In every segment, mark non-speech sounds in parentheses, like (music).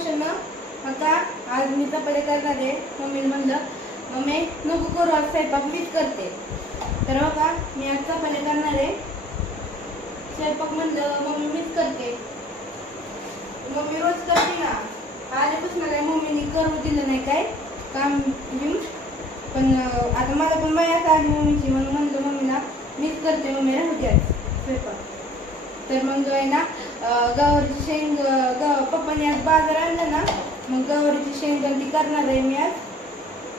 मावशांना आता आज मी चपात्या करणार आहे मम्मीला म्हणलं मम्मी नको करू आज स्वयंपाक मीच करते. तर बघा मी आज चपात्या करणार आहे स्वयंपाक म्हणलं मम्मी मीच करते. मम्मी रोज करते ना. आल्यापासून काय मम्मीने करू दिलं नाही काय? काम घेऊन. पण आता मला पण मायाच आली मम्मीची. म्हणून म्हणलं मम्मीला मीच करते मम्मी राहू द्या स्वयंपाक. तर मग जो आहे ना अं, शेंग गाव मी आज बाजार आणलं ना मग गवारीची शेंग ती करणार आहे मी आज.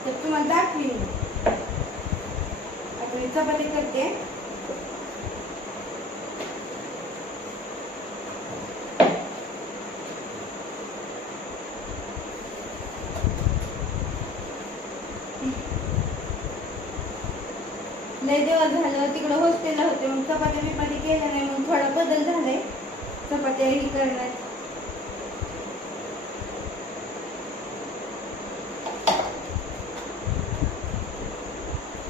तर तुम्हाला दाखवीन. मी. आता मी चपाती करते. लय दिवस झालं तिकडं हॉस्टेलला होते मग चपात्या बिपाती केल्या नाही मग थोडा बदल झालाय. चपात्या ही करण्यात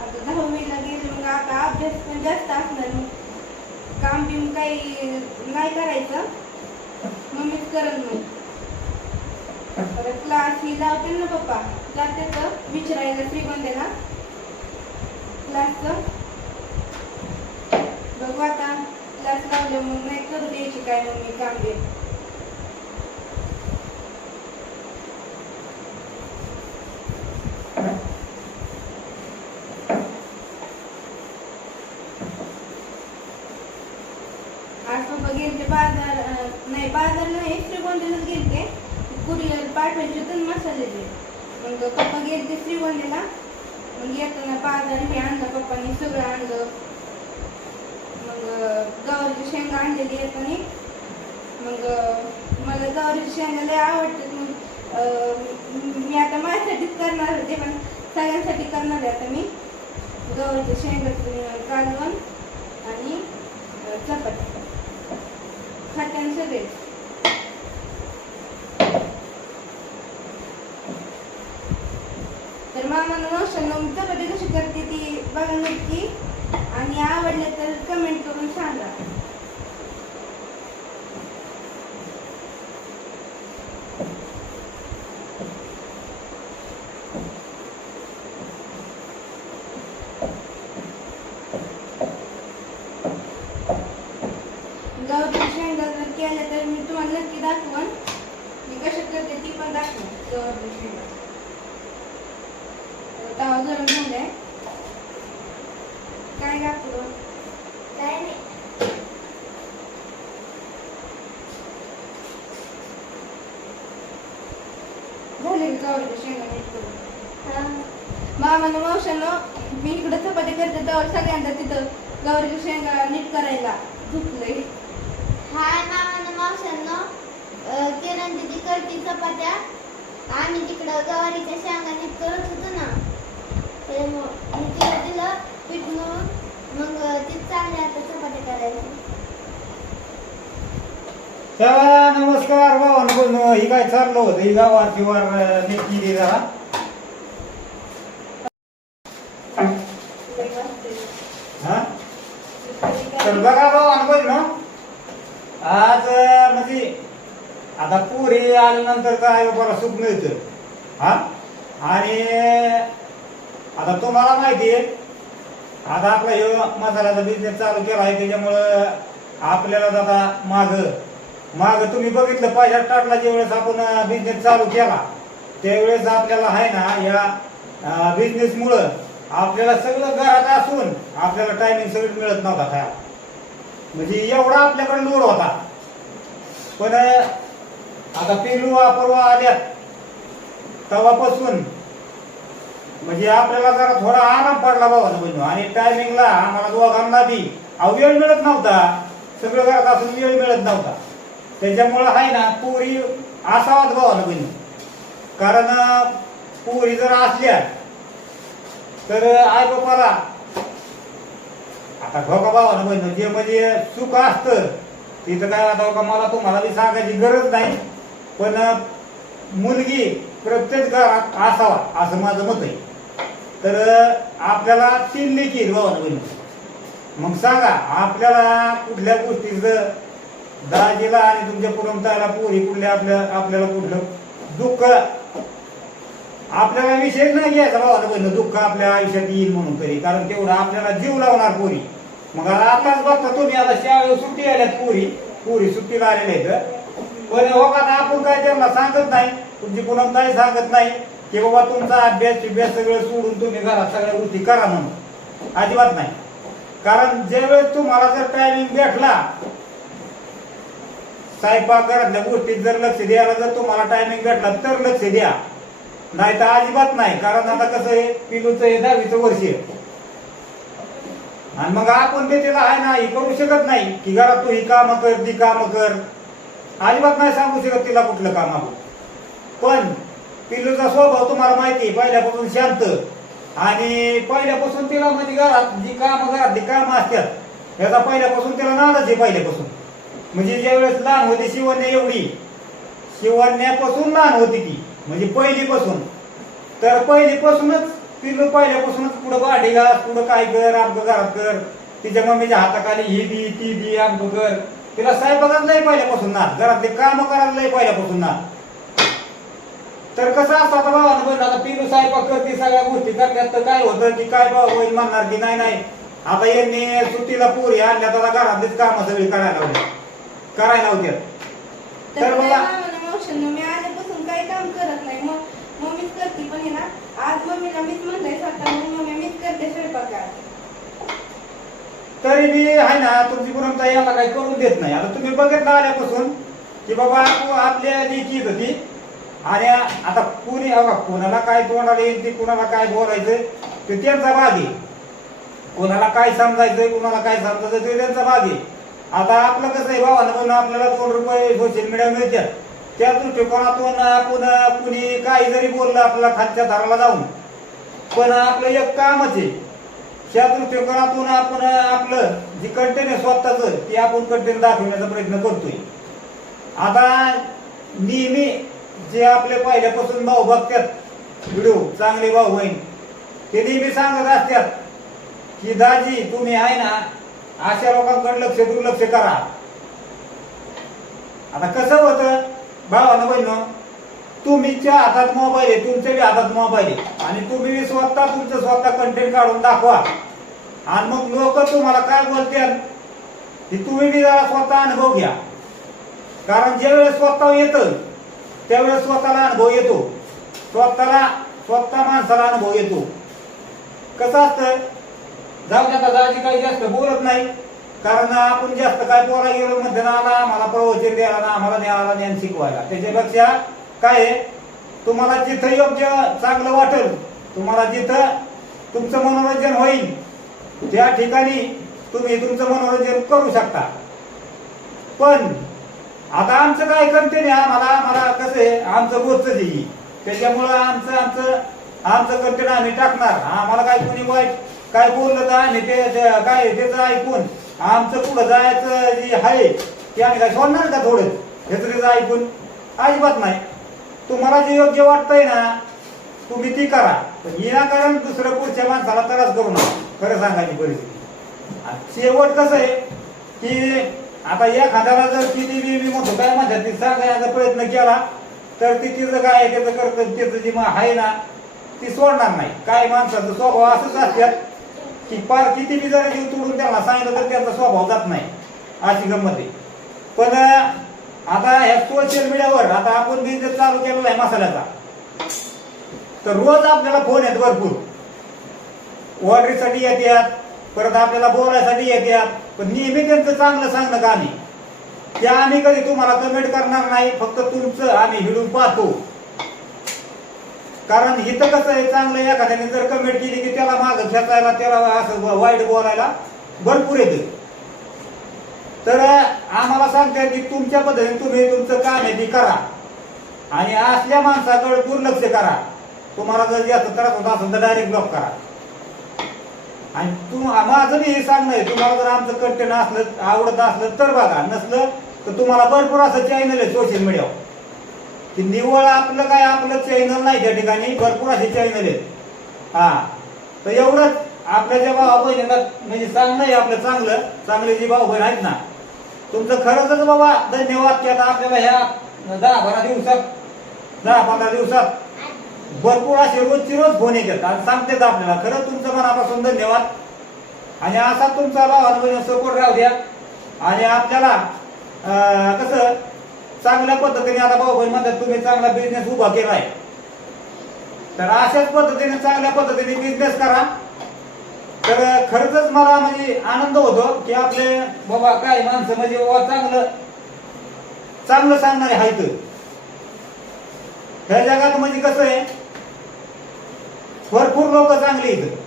आता दहावीला गेले मग आता अभ्यास पण जास्त असणार मग. काम बिम काही नाही करायचं. मम्मीच करत मग. क्लास ही लावते ना पप्पा. जाते तर विचारायला श्रीगोंद्याला. क्लासचं बघू आता. क्लास लावलं मग नाही करू द्यायची काय मग मी काम घे आज पप्पा गेलते बाजार नाही बाजार नाही श्रीगोंद्यालाच गेलते. कुरिअर पाठवायचे होते ना मसाल्याचे मग पप्पा गेलते श्रीगोंद्याला. मग येताना बाजार हे आणलं पप्पानी सगळं आणलं. मग गवारीची शेंगा आणलेली येताना. मग मला गवारीची शेंगा लय आवडतात. मग मी आता माझ्यासाठीच करणार होते पण सगळ्यांसाठी करणार आहे आता मी. गवारीच्या शेंगाचं कालवण आणि चपाती. खात्यान सगळे तर मामानं मावशांना मी कशी करते ती बघा नक्की. आणि आवडले तर कमेंट करून सांगा गवती शेंगा जर केल्या तर मी तुम्हाला नक्की दाखवण मी कशा करते ती पण दाखवण गवती शेंगा तवा गरम झालाय. काय दाखवलं काय नाही. झाले का गवती शेंगा नीट करून हा. मामानं मावशानं मी इकडे चपाती करते तर सगळ्यांदा तिथं गौरीच्या शेंगा नीट करायला झुकलंय हाय मामानं मावशांनो किरण दिदी करते चपात्या. आम्ही तिकडं गवारीच्या शेंगा नीट करत होतो ना ते मी तिला दिलं पीठ मळून मग ती चालली आता चपाती करायला चला नमस्कार भावानं बोलणं ही काय चाललं होतं? ही गावाची वर नेटकी दे जरा. हा? तर बघा भावानं बोलणं आज अं, म्हणजे आता पुरी आल्यानंतर काय बरं सुख मिळतं. हा? आणि आता तुम्हाला माहिती आहे आता आपला हे मसाल्याचा बिझनेस चालू केला आहे त्याच्यामुळं आपल्याला आता माग माग तुम्ही बघितलं पैशात टाटला ज्यावेळेस आपण बिझनेस चालू केला त्यावेळेस आपल्याला आहे ना या बिझनेस मुळे आपल्याला सगळं घरात असून आपल्याला टायमिंग सगळं मिळत नव्हता खायला म्हणजे एवढा आपल्याकडे लोड होता. पण आता पेरू परवा आल्या तेव्हापासून म्हणजे आपल्याला जरा थोडा आराम पडला बाबा म्हणजे. आणि टायमिंगला आम्हाला दोघांना बी. अहो वेळ मिळत नव्हता. सगळं घरात असून वेळ मिळत नव्हता. त्याच्यामुळं आहे ना पुरी असावाच भावानं बहिणी म्हणजे. कारण पुरी जर असल्या तर आई बापाला आता घोका भावानं बहिणी म्हणजे. जे म्हणजे सुख असतं तिथं काय आता मला तुम्हाला बी सांगायची गरज नाही. पण मुलगी प्रत्येक घरात असावा असं माझं मत आहे. तर आपल्याला तीन लेखी भावानं बहिणी. मग सांगा आपल्याला कुठल्या गोष्टीचं दाजीला आणि तुमच्या पुरमताला पोरी कुठल्या आपल्या आपल्याला कुठलं दुःख? आपल्याला विषय नाही घ्यायचा भावाला बहिण दुःख आपल्या आयुष्यात येईल म्हणून तरी. कारण तेवढं आपल्याला जीव लावणार पोरी. मग आताच बघता तुम्ही आता शाळेवर सुट्टी आल्यात पोरी. पोरी सुट्टीला आलेल्या आहेत. पण हो का? आपण काय त्यांना सांगत नाही. तुमची पुन्हा काही सांगत नाही की बाबा तुमचा अभ्यास अभ्यास सगळं सोडून तुम्ही घरात सगळ्या गोष्टी करा म्हणून. अजिबात नाही. कारण ज्यावेळेस तुम्हाला जर टायमिंग भेटला स्वयंपाक घरातल्या गोष्टीत जर लक्ष द्यायला जर तुम्हाला टायमिंग भेटला तर लक्ष द्या. नाही तर अजिबात नाही. कारण आता कसं आहे पिलूचं हे दहावीचं वर्ष आहे. आणि मग आपण ते त्याला आहे ना हे करू शकत नाही. की घरात तू ही कामं कर ती कामं कर. अजिबात नाही सांगू शकत तिला कुठलं काम आपण पण पिल्लूचा स्वभाव तुम्हाला माहिती आहे पहिल्यापासून शांत. आणि पहिल्यापासून तिला म्हणजे घरात जी कामं घरातली कामं असतात याचा पहिल्यापासून तिला नादच आहे पहिल्यापासून. म्हणजे ज्यावेळेस लहान होती शिवण्या एवढी शिवण्यापासून लहान होती ती म्हणजे पहिलीपासून. तर पहिलीपासूनच पिल्लू पहिल्यापासूनच पुढं भांडी घास पुढं काय कर आमचं घरात कर तिच्या मम्मीच्या हाताखाली ही दी ती दी आमचं कर. तिला स्वयंपाकात लय पहिल्यापासून ना घरातले काम करायला लय पहिल्यापासून ना तर कसं असतं आता भावानं बघ आता पिलू स्वयंपाक करते सगळ्या गोष्टी करतात तर काय होतं की काय भाऊ होईल म्हणणार की नाही नाही. आता यांनी सुट्टीला पोरी आणल्या आता घरातलीच कामं सगळी करायला लावली. करायला होत्या तर मावशींनो, मी आल्यापासून काही काम करत नाही. मग मम्मीच करते पण ना आज मम्मीला मीच म्हणलंय स्वतः मम्मी मीच करते स्वयंपाक. तरी मी आहे ना तुमची गुणवत्ता याला काही करून देत नाही. आता तुम्ही बघितलं आल्यापासून की बाबा आपल्या लेखी होती. आणि आता कुणी कुणाला काय तोंडाला येईल ते कुणाला काय बोलायचं ते त्यांचा भाग आहे. कोणाला काय समजायचं कुणाला काय समजायचं ते त्यांचा भाग आहे. आता आपलं कसं आहे भावानं म्हणून आपल्याला दोन रुपये सोशल मीडिया मिळतात. त्या दृष्टिकोनातून आपण कुणी काही जरी बोललं आपल्याला खालच्या दाराला जाऊन पण आपलं एक कामच आहे. त्या दृष्टिकोनातून आपण आपलं जे कंटेन आहे स्वतःच ते आपण कंटेनर दाखवण्याचा प्रयत्न करतोय. आता नेहमी जे आपले पहिल्यापासून भाऊ बघतात व्हिडिओ चांगले भाऊ बहीण ते नेहमी सांगत असतात की दाजी तुम्ही आहे ना अशा लोकांकडे लक्ष दुर्लक्ष करा. आता कसं होतं भावानं बहिण तुमच्या हातात मोबाईल आहे तुमच्या बी हातात मोबाईल आहे. आणि तुम्ही स्वतः तुमचं स्वतः कंटेंट काढून दाखवा. आणि मग लोक तुम्हाला काय बोलतील? की तुम्ही बी जरा स्वतः अनुभव घ्या. कारण ज्यावेळेस स्वतः येतं त्यावेळेस स्वतःला अनुभव येतो. स्वतःला स्वतः माणसाला अनुभव येतो. कसं असतं? जाऊ द्या आता दाजी काही जास्त बोलत नाही. कारण आपण जास्त काय बोलायला गेलो मध्ये ना आला आम्हाला प्रवचन द्यायला ना आम्हाला ज्ञानाला ज्ञान शिकवायला. त्याच्यापेक्षा काय आहे, तुम्हाला जिथं योग्य चांगलं वाटेल तुम्हाला जिथं तुमचं मनोरंजन होईल त्या ठिकाणी तुम्ही तुमचं मनोरंजन करू शकता. पण आता आमचं काय करते नाही आम्हाला आम्हाला कसं आहे? आमचं गोष्ट देई त्याच्यामुळं आमचं आमचं आमचं कंटेंट आम्ही टाकणार. आम्हाला काय कोणी वाईट काय बोललं तर आम्ही ते ते- काय त्याचं ऐकून आमचं पुढं जायचं जे आहे ते आम्ही काय सोडणार का थोडं? ह्याचं त्याचं ऐकून अजिबात नाही. तुम्हाला जे योग्य वाटतंय ना तुम्ही ती करा. पण विनाकारण दुसरं पुढच्या माणसाला त्रास करू नका. खरं सांगायची परिस्थिती शेवट कसं आहे की आता या खात्याला जर किती बी म्हणतो काय माझ्या ती सांगायचा प्रयत्न केला तर ती तिचं काय आहे, त्याचं करतं त्याचं जी आहे ना ती सोडणार नाही. काही माणसाचा स्वभाव असंच असतात की पार किती बी जरा जीव तोडून त्यांना सांगितलं तर त्यांचा स्वभाव जात नाही. अशी गंमत आहे. पण आता ह्या सोशल मीडियावर आता आपण बिझनेस चालू केलेला आहे मसाल्याचा. तर रोज आपल्याला फोन येत भरपूर. ऑर्डरीसाठी येतात परत आपल्याला बोलायसाठी येतात पण नेहमी त्यांचं चांगलं सांगणं का आम्ही? ते आम्ही कधी तुम्हाला कमेंट करणार नाही फक्त तुमचं आम्ही हिडून पाहतो. कारण इथं कसं आहे चांगलं एखाद्याने जर कमेंट केली की त्याला मागं खेचायला त्याला असं वाईट बोलायला भरपूर येतं. तर आम्हाला सांगतात की तुमच्या पद्धतीने तुम्ही तुमचं काम आहे ते करा. आणि असल्या माणसाकडे दुर्लक्ष करा. तुम्हाला जर जास्त त्रास होत असेल तर डायरेक्ट ब्लॉक करा. आणि तुम माझं मी हे सांगणं आहे तुम्हाला जर आमचं कंटेंट असलं आवडत असलं तर बघा. नसलं तर तुम्हाला भरपूर असं चॅनल आहे सोशल मीडियावर की निव्वळ आपलं काय आपलं चॅनल नाही त्या ठिकाणी भरपूर असे चॅनल आहेत. हा. तर एवढंच. आपल्या ज्या भाऊ बहिणीला म्हणजे सांगणं आहे आपलं चांगलं. चांगले जे भाऊ बहीण आहेत ना तुमचं खरंच बाबा. धन्यवाद की आता आपल्याला ह्या दहा बारा दिवसात. दहा पंधरा दिवसात. भरपूर असे रोजची रोज फोन येतात आणि सांगतात आपल्याला. खरं तुमचं मनापासून धन्यवाद. आणि असा तुमचा भावानुभव सपोर्ट म्हणजे राहू द्या. आणि आपल्याला कसं चांगल्या पद्धतीने आता भाऊ बहीण म्हणतात तुम्ही चांगला बिझनेस उभा केलाय. तर अशाच पद्धतीने चांगल्या पद्धतीने बिझनेस करा. तर खरंच मला म्हणजे आनंद होतो की आपले बाबा काय माणसं म्हणजे बाबा चांगलं चांगलं सांगणारे आहेत. ह्या जगात म्हणजे कसं आहे? भरपूर लोक चांगली इथं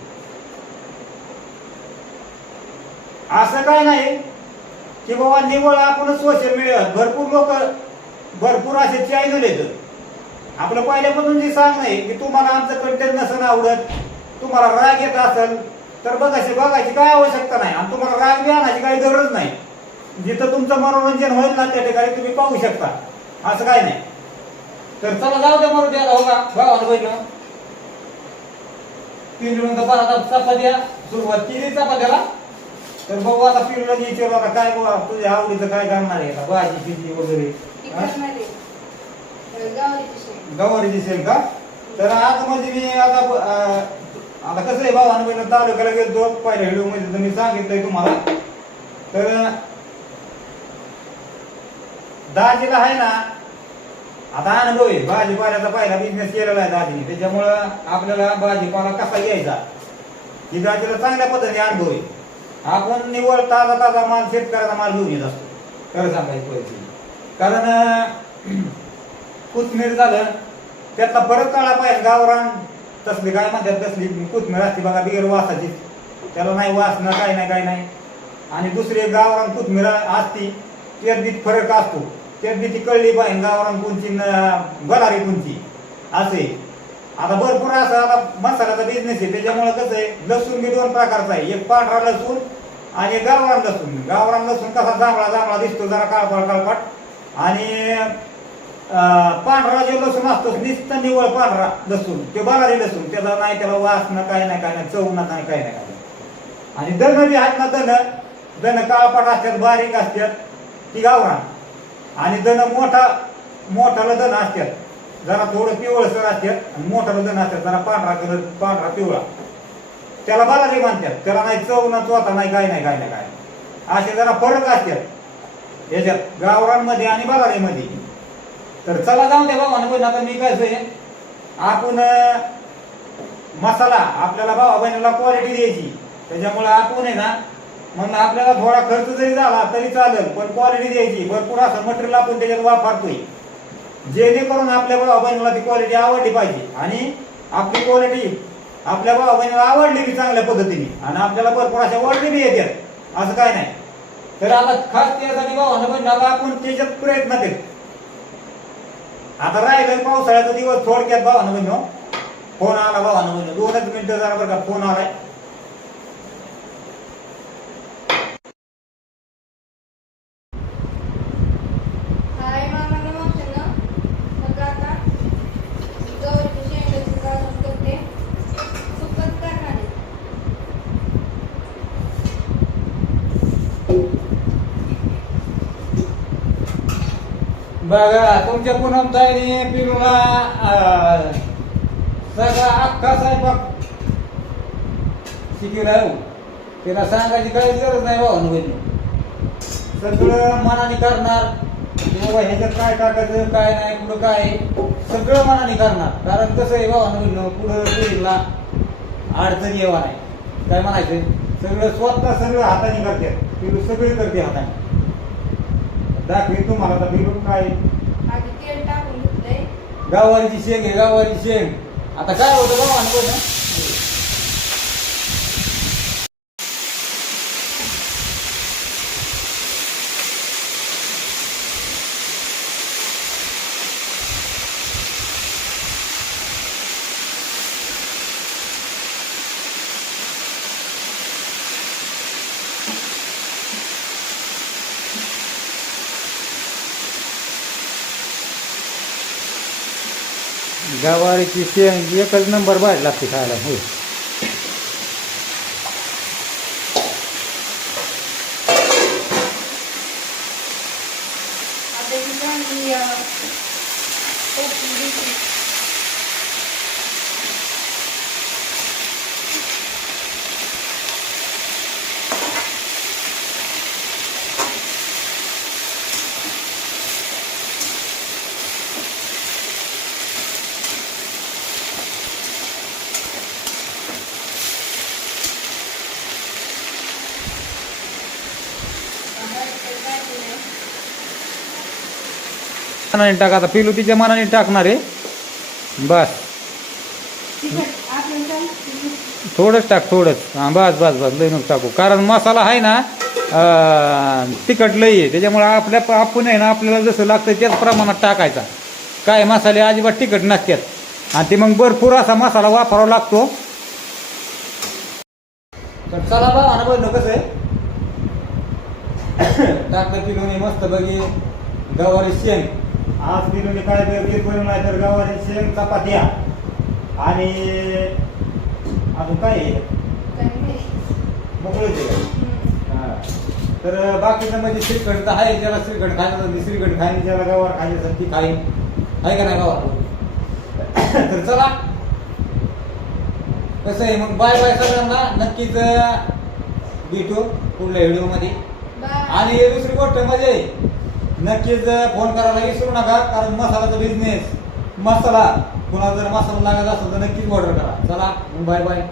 असं काय नाही की बाबा निव्वळ आपण सोशल मीडियावर भरपूर लोक भरपूर असे चॅनल येत आपलं पहिल्यापासून जे सांग नाही की तुम्हाला आमचं कंटेंट नसेल आवडत तुम्हाला राग येत असेल तर बघायची बघायची काय आवश्यकता नाही. आणि तुम्हाला राग बी आणायची काही गरज नाही. जिथं तुमचं मनोरंजन होईल ना त्या ठिकाणी तुम्ही पाहू शकता. असं काय नाही. तर चला जाऊ द्या मरू द्या हो का? भावानं बहिणं. तीन मिनिटं परत चपात्या सुरुवात केली चपात्याला. तर बघू आता पिरला विचारू आता काय बाबा तुझ्या आवडीचं काय करणार आहे आता? भाजी शिजी वगैरे गवारी दिसेल का? तर आज म्हणजे मी आता आता कसं आहे भावानं बहिणं तालुक्याला गेलो पहिल्या व्हिडिओमध्ये तर मी सांगितलंय तुम्हाला. तर दाजीला आहे ना आता अनुभव आहे भाजीपाल्याचा पहिला बिझनेस केलेला आहे दाजीने. त्याच्यामुळं आपल्याला भाजीपाला कसा घ्यायचा? ही दाजीला चांगल्या पद्धतीने अनुभव आहे. आपण निवड ताजा ताजा माल शेतकऱ्याचा माल घेऊन येत असतो. खरं सांगायची पैसे कारण (clears throat) कोथमीर झालं त्यातला परत काढा पाहिजे गावरान. तसली काय म्हणतात तसली कोथमीर असते बघा बिगर वासाची त्याला नाही वास ना काय नाही काय नाही. आणि दुसरी एक गावरान कोथमीर असती त्यात फरक असतो. त्यात बी ती कळली पाहिजे गावरान कोणची न गलारी कोणची? असे. आता भरपूर असं आता मसाल्याचा बिझनेस आहे. त्याच्यामुळे कसं आहे लसूण बी दोन प्रकारचा आहे. एक पांढरा लसूण आणि एक गावरान लसूण. गावरान लसूण कसा जांभळा जांभळा दिसतो जरा काळपाळ काळपाट. आणि पांढरा जो लसूण असतो नुसतं निवळ पांढरा लसूण ते बालारी लसूण त्याला नाही त्याला वास ना काय नाही काय नाही चव ना नाही काय नाही काय. नाही आणि दण जे आहेत ना दण दण काळपाट असतात बारीक असतात ती गावरान. आणि दण मोठा मोठाला दण असतात जरा थोडं पिवळसर असतात आणि मोठाला दण असतात जरा पांढरा कलर पांढरा पिवळा. त्याला बालाजी म्हणतात त्याला नाही चव ना चोथा नाही काय नाही काय नाही काय. असे जरा फरक असतात याच्यात गावरांमध्ये आणि बालाजीमध्ये तर चला जाऊन द्या बाबा पण आता मी कसं आहे आपण मसाला आपल्याला भावा बहिणीला क्वालिटी द्यायची. त्याच्यामुळे आपण आहे ना मग आपल्याला थोडा खर्च जरी झाला तरी चालेल पण क्वालिटी द्यायची. भरपूर असं मटेरियल आपण त्याच्यात वापरतोय. जेणेकरून आपल्या भावा बहिणीला ती क्वालिटी आवडली पाहिजे. आणि आपली क्वालिटी आपल्या भावा बहिणीला आवडली बी चांगल्या पद्धतीने. आणि आपल्याला भरपूर अशा वळली बी येतात. असं काय नाही. तर आता खास त्यासाठी भावानं बहिणीला आपण त्याच्यात प्रयत्न केले आता राहिलं पावसाळ्याचा दिवस थोडक्यात भावानं बहिण फोन आला भावानं बहिण दोनच मिनिटं जरा बरं का फोन आलाय हाय मामा नमस्ते मग आता गौरीच्या शेंगाची काढून करते सुकत करणार आहे. बघा तुमच्या पूनम ताईने पिरूला सगळा अख्खा स्वयंपाक. शिकवलाय तिला सांगायची काही गरज नाही भावानं बहिणी सगळं मनाने करणार. बाबा ह्याच्यात काय टाकायचं काय नाही पुढं काय? आहे, सगळं मनाने करणार. कारण कसं आहे भावानं बहिणी पुढं पिढीला अडचण येवा नाही काय म्हणायचं? सगळं स्वतः सगळं हाताने करते. पिलू सगळी करते हाताने. दाखवी तुम्हाला आता पिलू काय? आधी तेल टाकून घेतलंय. गावारीची शेंग आहे गावारीची शेंग. आता काय होतं गावानं बहिणी गवारीची शेंग एकच नंबर भाजी लागते खायला. होय मनाने टाक. आता पिलू तिच्या मनाने टाकणार आहे. बस. थोडंच टाक थोडंच. हां बस बस बस. लई नको टाकू. कारण मसाला आहे ना तिखट लई आहे. त्याच्यामुळे आपल्या आपण आहे ना आपल्याला जसं लागतं त्याच प्रमाणात टाकायचा. काय मसाले अजिबात तिखट नसतात. आणि ते मग भरपूर असा मसाला वापरावा लागतो. तर चला बा अनुभव कसं आहे? (coughs) टाकलं पिलूने मस्त बघी. गवारी शेंग. आज पिलूने काय बेरगीत बनवलाय तर गवारी शेंग चपात्या आणि अजून काय नाही. मोकळंच आहे. हा. तर बाकीचं म्हणजे श्रीखंड तर आहे ज्याला श्रीखंड ते श्रीखंड खाईन ज्याला गवार खायचं ती खाईन आहे का नाही गवार (coughs) तर चला कसं आहे मग बाय बाय सगळ्यांना नक्कीच भेटू पुढल्या व्हिडिओमध्ये. आणि दुसरी गोष्ट म्हणजे नक्कीच फोन करायला विसरू नका कारण मसालाचा बिझनेस मसाला कुणाला जर मसाला लागत असेल तर नक्कीच ऑर्डर करा. चला बाय बाय